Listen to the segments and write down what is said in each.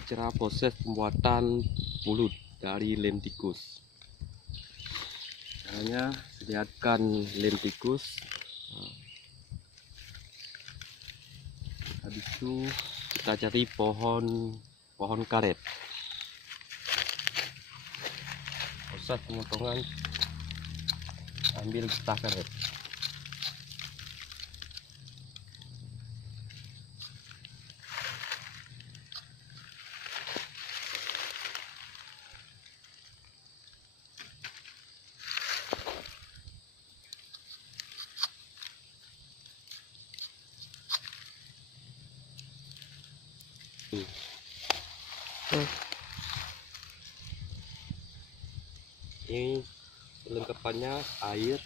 Ini cara proses pembuatan pulut dari lem tikus. Caranya sediakan lem tikus. Habis itu kita cari pohon karet. Proses pemotongan, ambil getah karet. Ini perlengkapannya air,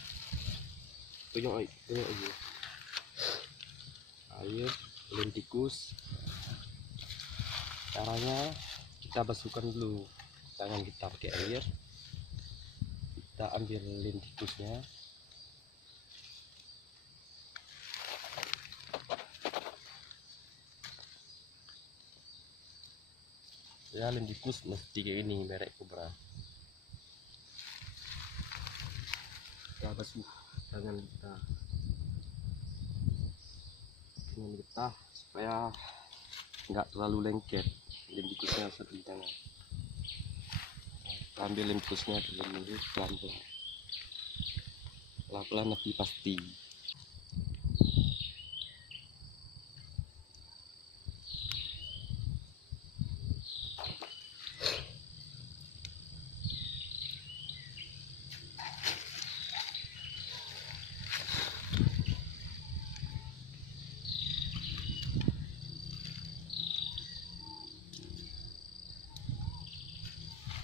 tunjuk aja. Air, lem tikus. Caranya kita basuhkan dulu tangan kita pakai air. Kita ambil lem tikusnya. Ya, lem tikus mesti kayak ini, merek Cobra. Kita basuh tangan kita dengan getah supaya nggak terlalu lengket lem tikusnya di tangan. Kita ambil lem tikusnya dulu pelan-pelan tapi pasti.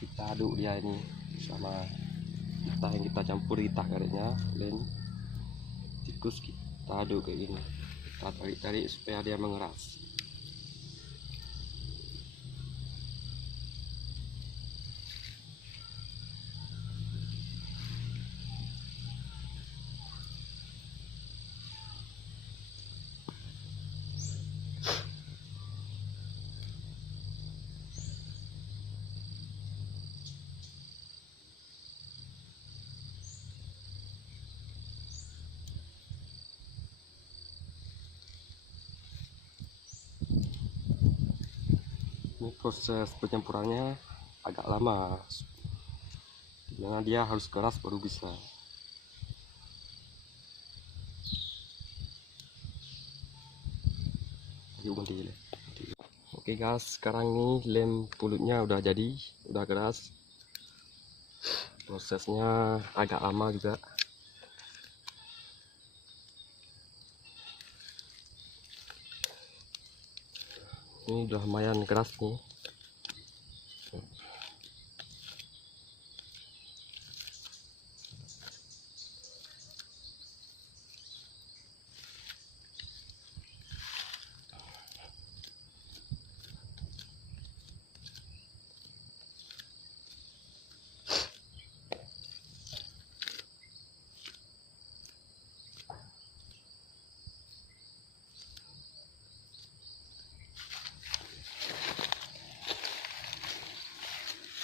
Kita aduk dia ini sama getah yang kita campur, getah karetnya, lem tikus kita aduk kayak gini. Kita tarik-tarik supaya dia mengeras. Ini proses pencampurannya agak lama, karena dia harus keras baru bisa. Oke guys, sekarang ini lem pulutnya udah jadi, udah keras. Prosesnya agak lama juga. Ini udah lumayan keras nih.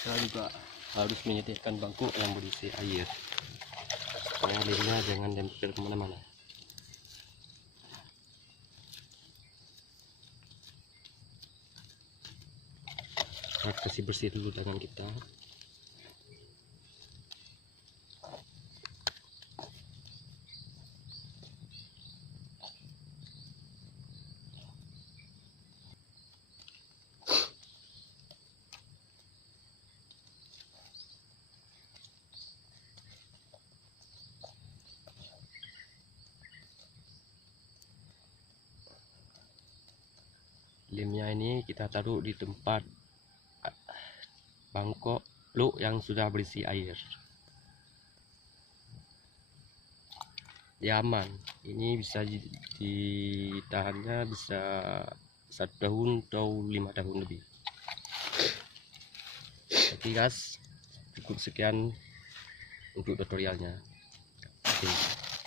Kita juga harus menyediakan bangku yang berisi air supaya lemnya jangan nempel kemana-mana. Kita kasih bersih dulu tangan kita. Lemnya ini kita taruh di tempat bangkok luk yang sudah berisi air. Dia aman. Ini bisa ditahannya bisa 1 tahun atau 5 tahun lebih. Oke guys, cukup sekian untuk tutorialnya.